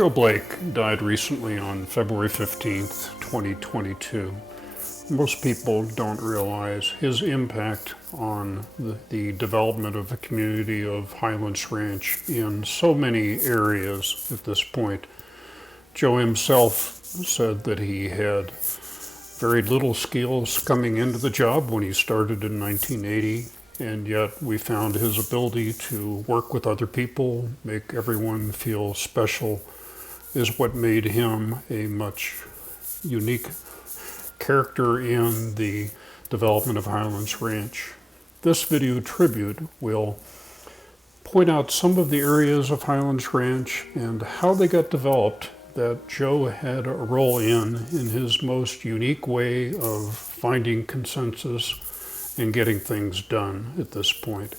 Joe Blake died recently on February 15th, 2022. Most people don't realize his impact on the development of the community of Highlands Ranch in so many areas at this point. Joe himself said that he had very little skills coming into the job when he started in 1980, and yet we found his ability to work with other people, make everyone feel special, is what made him a much unique character in the development of Highlands Ranch. This video tribute will point out some of the areas of Highlands Ranch and how they got developed that Joe had a role in his most unique way of finding consensus and getting things done at this point.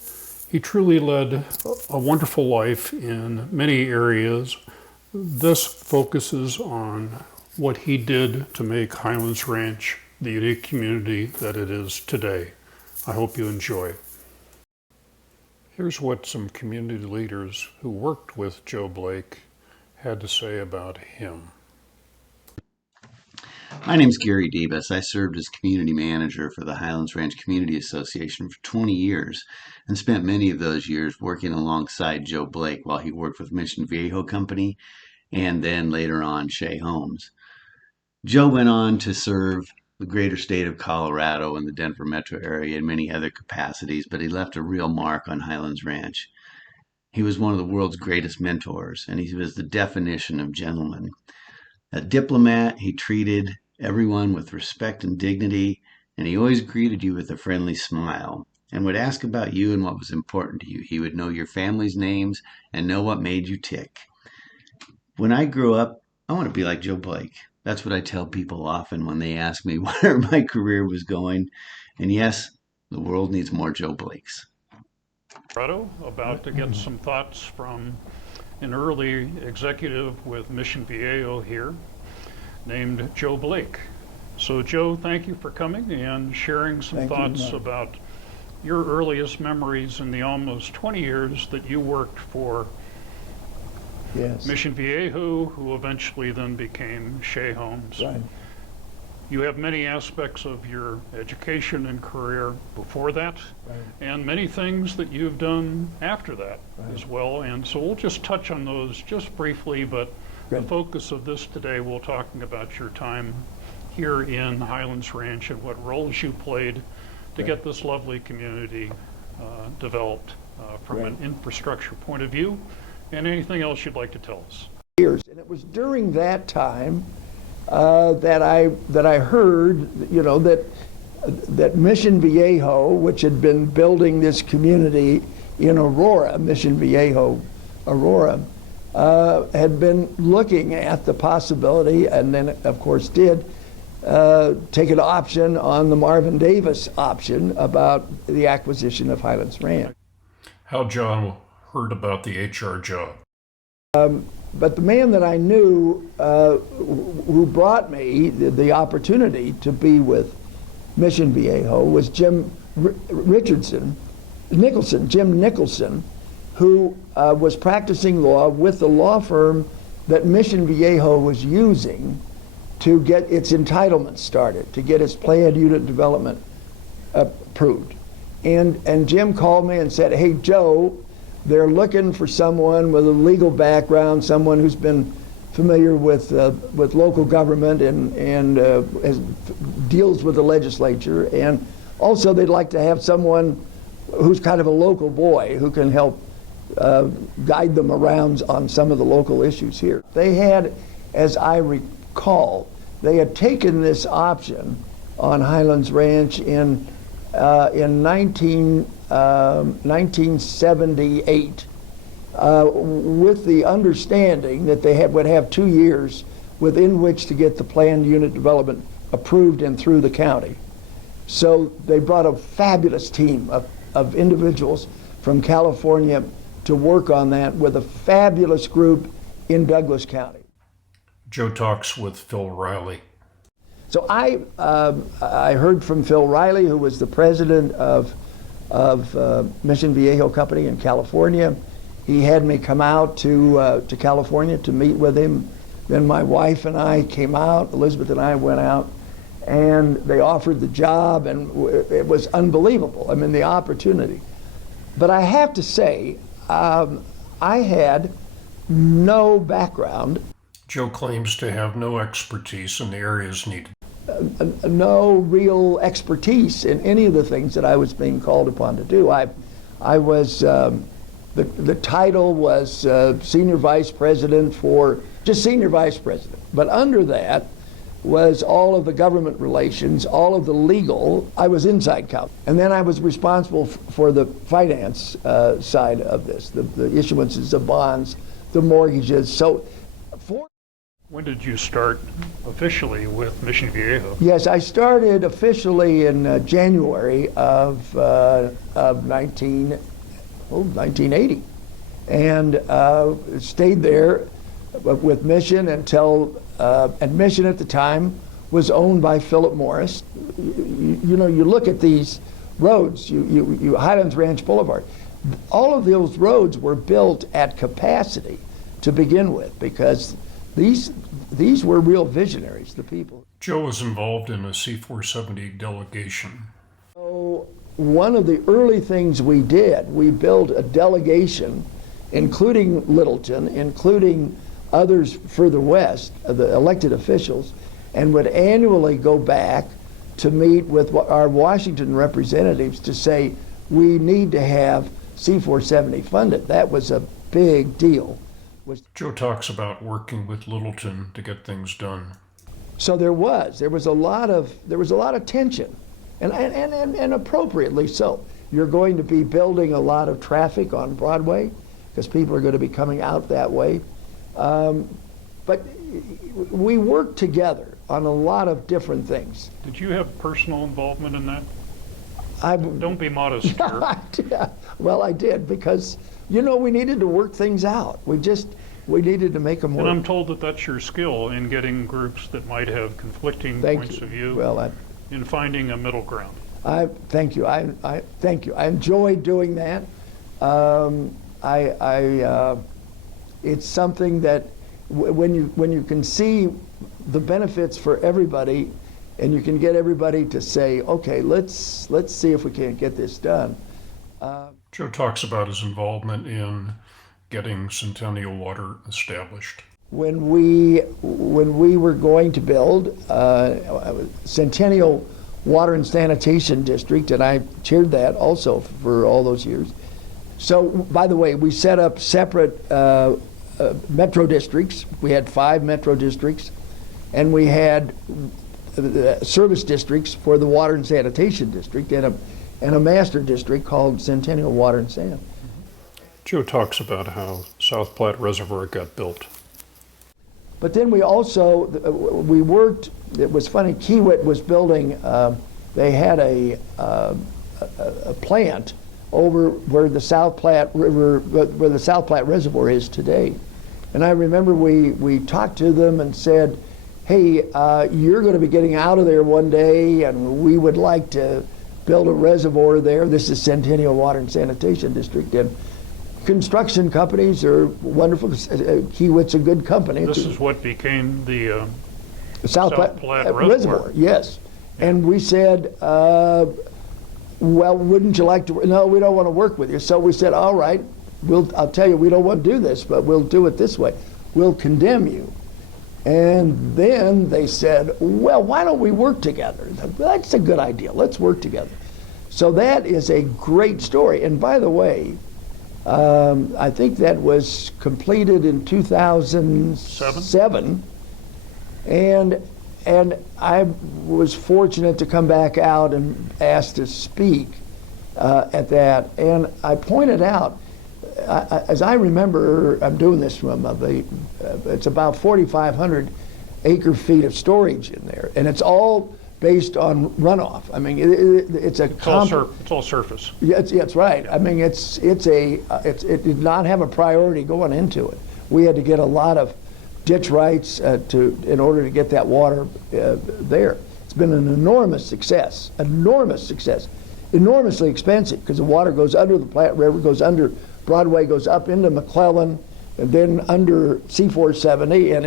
He truly led a wonderful life in many areas. This focuses on what he did to make Highlands Ranch the unique community that it is today. I hope you enjoy. Here's what some community leaders who worked with Joe Blake had to say about him. My name is Gary Debus. I served as community manager for the Highlands Ranch Community Association for 20 years and spent many of those years working alongside Joe Blake while he worked with Mission Viejo Company and then later on Shea Homes. Joe went on to serve the greater state of Colorado and the Denver metro area in many other capacities, but he left a real mark on Highlands Ranch. He was one of the world's greatest mentors, and he was the definition of gentleman. A diplomat, he treated everyone with respect and dignity, and he always greeted you with a friendly smile and would ask about you and what was important to you. He would know your family's names and know what made you tick. When I grew up, I want to be like Joe Blake. That's what I tell people often when they ask me where my career was going. And yes, the world needs more Joe Blakes. About to get some thoughts from an early executive with Mission Viejo here named Joe Blake. So Joe, thank you for coming and sharing some thoughts about your earliest memories in the almost 20 years that you worked for Mission Viejo, who eventually then became Shea Homes. Right. You have many aspects of your education and career before that, and many things that you've done after that as well. And so we'll just touch on those just briefly, but the focus of this today, we're talking about your time here in Highlands Ranch and what roles you played to get this lovely community developed from an infrastructure point of view, and anything else you'd like to tell us. And it was during that time that I heard, you know, that Mission Viejo, which had been building this community in Aurora, Mission Viejo, Aurora, had been looking at the possibility, and then of course did, take an option on the Marvin Davis option about the acquisition of Highlands Ranch. How John heard about the HR job. But the man that I knew who brought me the opportunity to be with Mission Viejo was Jim Nicholson, who was practicing law with the law firm that Mission Viejo was using to get its entitlements started, to get its planned unit development approved. And Jim called me and said, "Hey, Joe, they're looking for someone with a legal background, someone who's been familiar with local government and deals with the legislature. And also they'd like to have someone who's kind of a local boy who can help guide them around on some of the local issues here." They had, as I recall, they had taken this option on Highlands Ranch in 1978 with the understanding that they would have 2 years within which to get the planned unit development approved and through the county. So they brought a fabulous team of individuals from California to work on that with a fabulous group in Douglas County. Joe talks with Phil Riley. So I heard from Phil Riley, who was the president of Mission Viejo Company in California. he had me come out to California to meet with him. Then my wife and I came out, Elizabeth and I went out, and they offered the job, and it was unbelievable. I mean, the opportunity. But I have to say, I had no background, Joe claims to have no expertise in the areas needed. no real expertise in any of the things that I was being called upon to do. I was, the title was Senior Vice President just Senior Vice President. But under that was all of the government relations, all of the legal. I was inside counsel. And then I was responsible for the finance side of this, the issuances of bonds, the mortgages. So When did you start officially with Mission Viejo? yes, I started officially in January of 1980, and stayed there with Mission until, and Mission at the time was owned by Philip Morris. You know, you look at these roads, you Highlands Ranch Boulevard, all of those roads were built at capacity to begin with, because these were real visionaries, the people. Joe was involved in a C-470 delegation. So one of the early things we did, we built a delegation, including Littleton, including others further west, the elected officials, and would annually go back to meet with our Washington representatives to say, we need to have C-470 funded. That was a big deal. Joe talks about working with Littleton to get things done. So there was a lot of tension, and appropriately so. You're going to be building a lot of traffic on Broadway because people are going to be coming out that way. But we worked together on a lot of different things. Did you have personal involvement in that? Don't be modest here. Well, I did, because we needed to work things out. We needed to make them work. And I'm told that that's your skill in getting groups that might have conflicting points of view, well, in finding a middle ground. Thank you. I thank you. I enjoy doing that. It's something that when you can see the benefits for everybody, and you can get everybody to say, okay, let's see if we can't get this done. Joe talks about his involvement in getting Centennial Water established. When we were going to build Centennial Water and Sanitation District, and I chaired that also for all those years. So, by the way, we set up separate metro districts. We had 5 metro districts, and we had service districts for the Water and Sanitation District, and a master district called Centennial Water and Sand. Joe talks about how South Platte Reservoir got built. But then we also, we worked, it was funny, Kiewit was building, they had a plant over where the South Platte River, where the South Platte Reservoir is today. And I remember we talked to them and said, hey, you're going to be getting out of there one day, and we would like to build a reservoir there. This is Centennial Water and Sanitation District. And construction companies are wonderful. Kiewit's a good company. This is what became the South Platte Reservoir. Yes. And we said, well, wouldn't you like to? No, we don't want to work with you. So we said, all right, I'll tell you, we don't want to do this, but we'll do it this way. We'll condemn you. And then they said, well, why don't we work together? That's a good idea. Let's work together. So that is a great story. And by the way, I think that was completed in 2007. And I was fortunate to come back out and asked to speak at that. And I pointed out, as I remember, I'm doing this from it's about 4,500 acre feet of storage in there, and it's all based on runoff. I mean, it's all surface. Yeah, it's right. I mean, it did not have a priority going into it. We had to get a lot of ditch rights in order to get that water there. It's been an enormous success, enormously expensive, because the water goes under the Platte River, goes under Broadway goes up into McClellan, and then under C470 and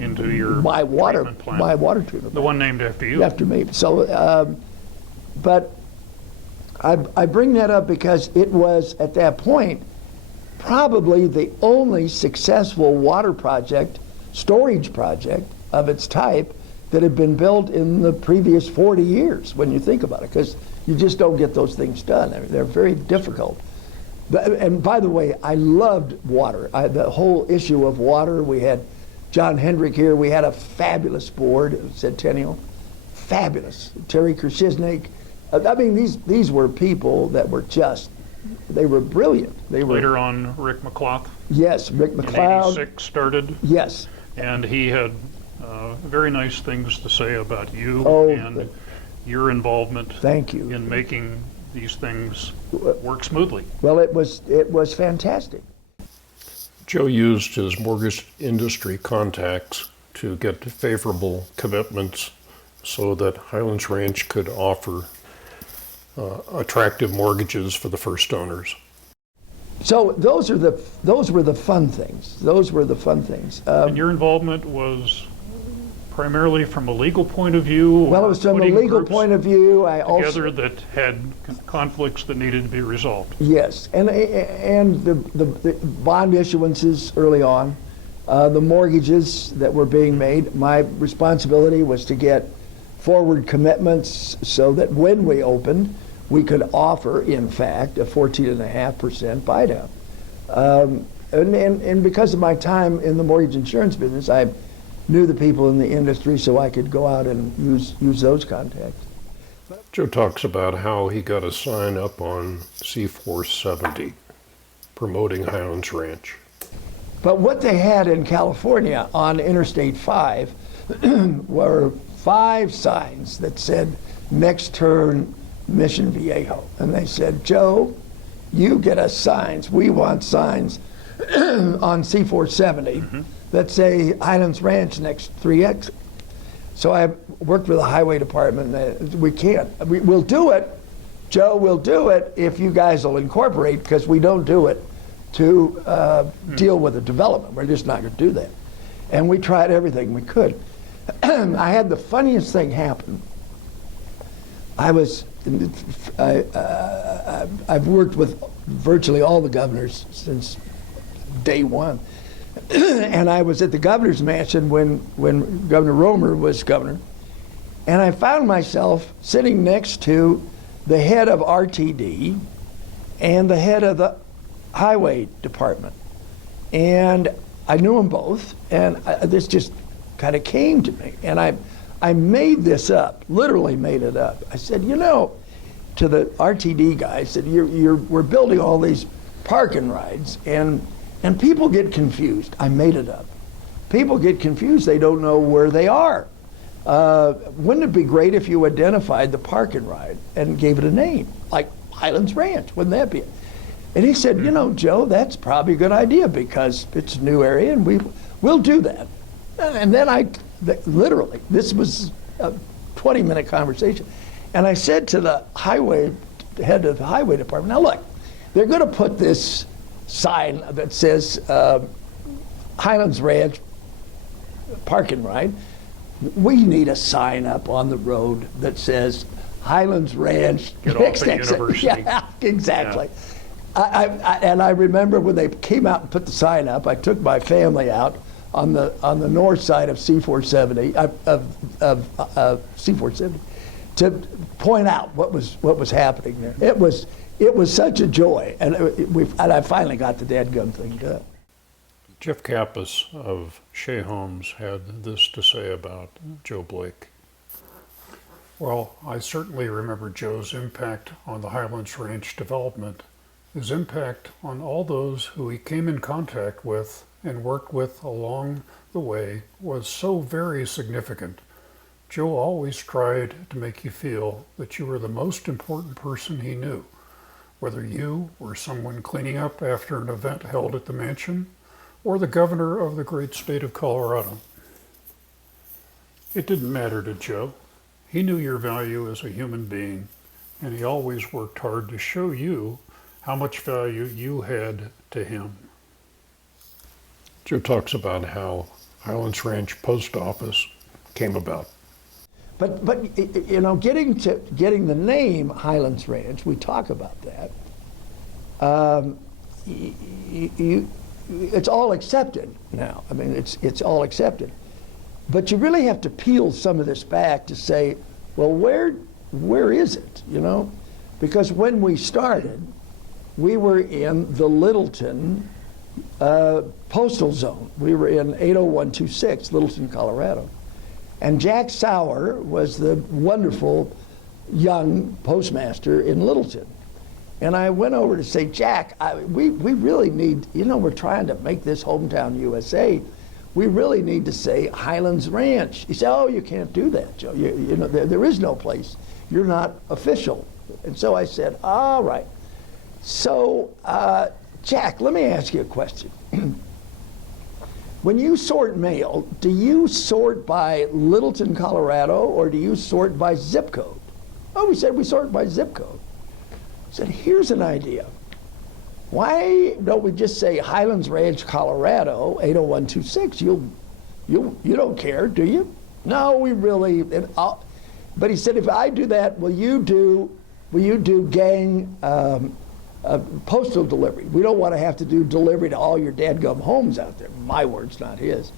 Into your my water treatment plant. my water treatment The plant. one named after you. After me. So, but I bring that up because it was at that point probably the only successful water project, storage project of its type that had been built in the previous 40 years when you think about it, because you just don't get those things done. I mean, they're very difficult. And by the way, I loved water. The whole issue of water, we had John Hendrick here. We had a fabulous board, Centennial. Fabulous. Terry Kershiznik. I mean, these were people that were just, they were brilliant. They were, Later on, Rick McClough yes, Rick in McLeod. '86 started, Yes. and he had very nice things to say about you Oh, and your involvement Thank you. in making these things work smoothly. Well, it was fantastic. Joe used his mortgage industry contacts to get favorable commitments so that Highlands Ranch could offer attractive mortgages for the first owners. So those were the fun things. Those were the fun things. And your involvement was primarily from a legal point of view? Well, it was from a legal point of view. I also Together that had conflicts that needed to be resolved. yes, and the bond issuances early on, the mortgages that were being made. My responsibility was to get forward commitments so that when we opened, we could offer, in fact, a 14.5% buy down. And because of my time in the mortgage insurance business, I knew the people in the industry, so I could go out and use those contacts. Joe talks about how he got a sign up on C470 promoting Highlands Ranch. But what they had in California on Interstate 5 were 5 signs that said, next turn, Mission Viejo. And they said, Joe, you get us signs. We want signs on C470 that say Highlands Ranch next 3X. So I worked with the highway department. We can't. We'll do it. Joe, we'll do it if you guys will incorporate, because we don't do it to deal with the development. We're just not going to do that. And we tried everything we could. I had the funniest thing happen. I've worked with virtually all the governors since day one. And I was at the governor's mansion when Governor Romer was governor. And I found myself sitting next to the head of RTD and the head of the highway department. And I knew them both, and this just kind of came to me. And I made this up, literally made it up. I said, you know, to the RTD guy, I said, we're building all these park and rides, and people get confused. I made it up. People get confused. They don't know where they are. Wouldn't it be great if you identified the park and ride and gave it a name, like Highlands Ranch? Wouldn't that be it? And he said, you know, Joe, that's probably a good idea because it's a new area, and we'll do that. And then literally, this was a 20-minute conversation. And I said to the head of the highway department, now look, they're going to put this sign that says Highlands Ranch Park and Ride. We need a sign up on the road that says Highlands Ranch. Get off at University. Yeah, exactly. Yeah. And I remember when they came out and put the sign up, I took my family out on the north side of C470 of C470 to point out what was happening there. It was such a joy, and I finally got the dadgum thing done. Jeff Kappas of Shea Homes had this to say about Joe Blake. Well, I certainly remember Joe's impact on the Highlands Ranch development. His impact on all those who he came in contact with and worked with along the way was so very significant. Joe always tried to make you feel that you were the most important person he knew, whether you were someone cleaning up after an event held at the mansion or the governor of the great state of Colorado. It didn't matter to Joe. He knew your value as a human being, and he always worked hard to show you how much value you had to him. Joe talks about how Highlands Ranch Post Office came about. But you know, getting the name Highlands Ranch, we talk about that. It's all accepted now. I mean, it's all accepted. But you really have to peel some of this back to say, well, where is it? You know, because when we started, we were in the Littleton postal zone. We were in 80126, Littleton, Colorado. And Jack Sauer was the wonderful young postmaster in Littleton. And I went over to say, Jack, we really need, you know, we're trying to make this hometown USA. We really need to say Highlands Ranch. He said, oh, you can't do that, Joe. You know, there is no place. You're not official. And so I said, all right. So, Jack, let me ask you a question. When you sort mail, do you sort by Littleton, Colorado, or do you sort by zip code? Oh, we said we sort by zip code. I said, here's an idea. Why don't we just say Highlands Ranch, Colorado, 80126? You don't care, do you? No, we really. But he said, if I do that, will you do gang postal delivery? We don't want to have to do delivery to all your dadgum homes out there. My words, not his.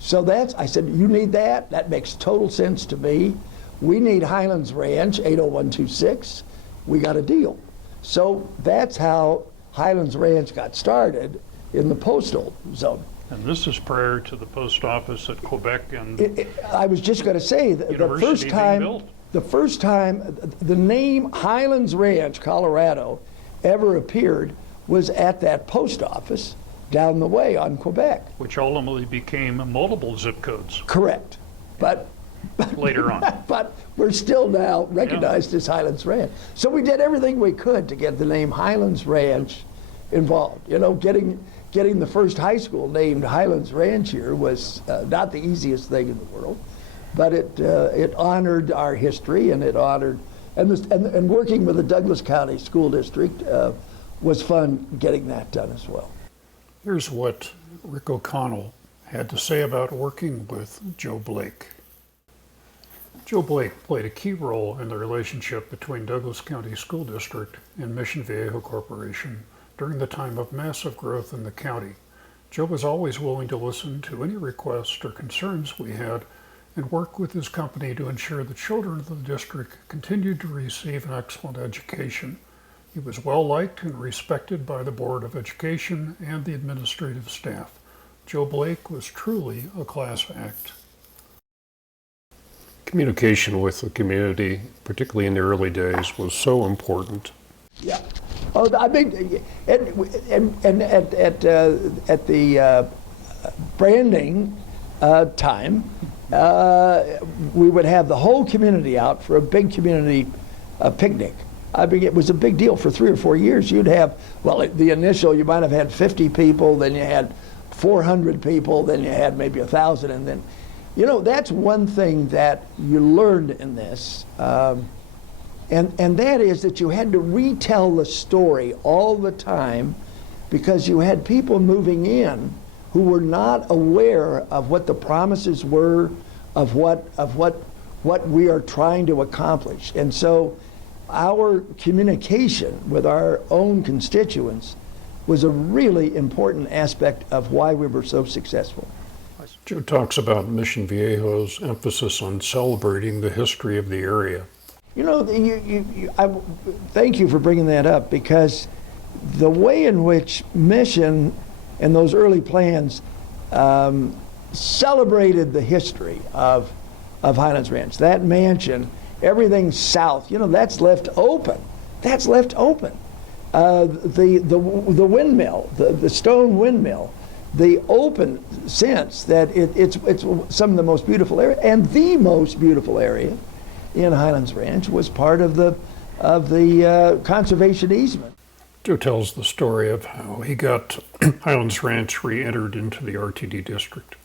So I said, you need that? That makes total sense to me. We need Highlands Ranch, 80126. We got a deal. So that's how Highlands Ranch got started in the postal zone. And this is prior to the post office at Quebec and I was just going to say, the first time the name Highlands Ranch, Colorado, ever appeared was at that post office down the way on Quebec. which ultimately became multiple zip codes Correct. But later on. but we're still now recognized as Highlands Ranch. So we did everything we could to get the name Highlands Ranch involved. You know, getting the first high school named Highlands Ranch here was not the easiest thing in the world, but it honored our history, and it honored, and working with the Douglas County School District was fun getting that done as well. Here's what Rick O'Connell had to say about working with Joe Blake. Joe Blake played a key role in the relationship between Douglas County School District and Mission Viejo Corporation during the time of massive growth in the county. Joe was always willing to listen to any requests or concerns we had and work with his company to ensure the children of the district continued to receive an excellent education. He was well liked and respected by the Board of Education and the administrative staff. Joe Blake was truly a class act. Communication with the community, particularly in the early days, was so important. Yeah. Oh, I mean, and at the branding time, we would have the whole community out for a big community picnic. I mean, it was a big deal for 3 or 4 years. You'd have, well, the initial, you might have had 50 people, then you had 400 people, then you had maybe 1,000, and then, you know, that's one thing that you learned in this, and that is that you had to retell the story all the time, because you had people moving in who were not aware of what the promises were, of what we are trying to accomplish. And so our communication with our own constituents was a really important aspect of why we were so successful. Joe talks about Mission Viejo's emphasis on celebrating the history of the area. You know, thank you for bringing that up, because the way in which Mission and those early plans celebrated the history of Highlands Ranch, that mansion, everything south, you know, that's left open. That's left open. The windmill, the stone windmill, the open sense that it's some of the most beautiful area, and the most beautiful area in Highlands Ranch was part of the conservation easement. Joe tells the story of how he got Highlands Ranch re-entered into the RTD district.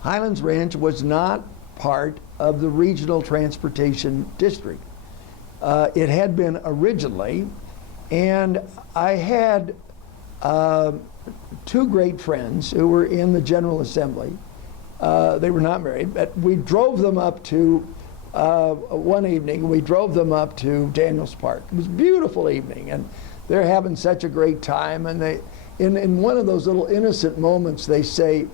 Highlands Ranch was not part of the regional transportation district. It had been originally, And I had two great friends who were in the General Assembly. They were not married, but we drove them up to, one evening, we drove them up to Daniels Park. It was a beautiful evening, and they're having such a great time. And they, in one of those little innocent moments, they say,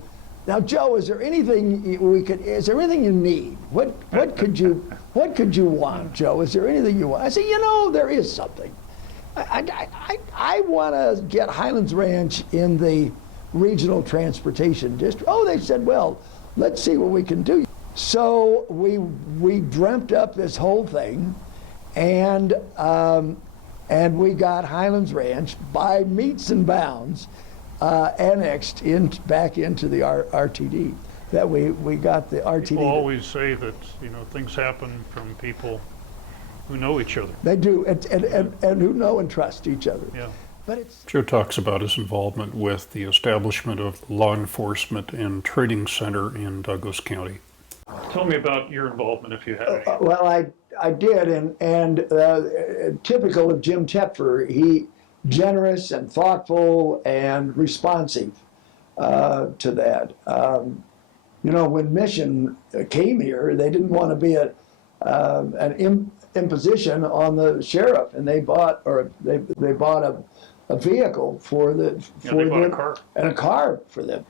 "Now, Joe, is there anything we could? Is there anything you need? What could you want, Joe? Is there anything you want?" I say, "You know, there is something. I want to get Highlands Ranch in the regional transportation district." Oh, they said, "Well, let's see what we can do." So we dreamt up this whole thing, and we got Highlands Ranch by meets and bounds annexed back into the RTD. That we got the RTD. People always say that, you know, things happen from people who know each other. They do, and who know and trust each other. Yeah. But it's Joe talks about his involvement with the establishment of law enforcement and training center in Douglas County. Tell me about your involvement, if you had any. well, I did, and typical of Jim Tepfer, he generous and thoughtful and responsive to that. You know, when Mission came here, they didn't want to be an imposition on the sheriff, and they bought a vehicle for the Yeah, they bought a car. and a car for them.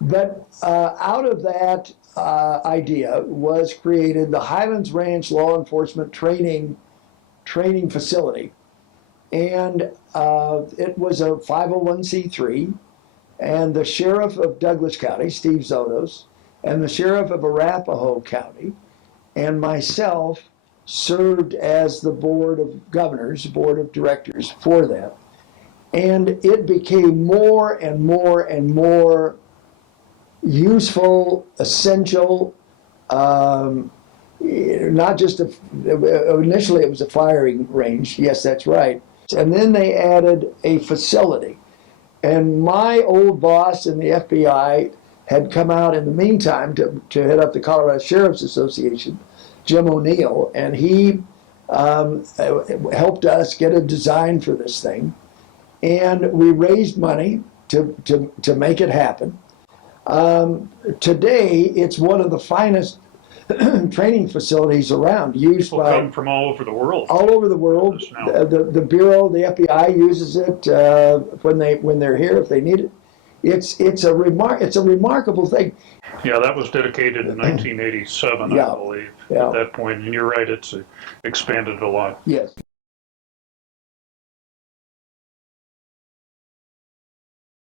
But out of that idea was created the Highlands Ranch Law Enforcement Training Facility, and it was a 501c3, and the sheriff of Douglas County, Steve Zotos, and the sheriff of Arapahoe County, and myself served as the board of governors, board of directors for that. And it became more and more and more useful, essential, not just initially it was a firing range, yes, that's right. And then they added a facility. And my old boss in the FBI had come out in the meantime to head up the Colorado Sheriff's Association, Jim O'Neill, and he helped us get a design for this thing. And we raised money to make it happen. Today, it's one of the finest training facilities around, used People by come from all over the world. all over the world. Yes, now. The Bureau, the FBI uses it when they're here if they need it. It's a remarkable thing. Yeah, that was dedicated in 1987, Yeah, I believe, yeah. at that point. And you're right, it's expanded a lot. Yes.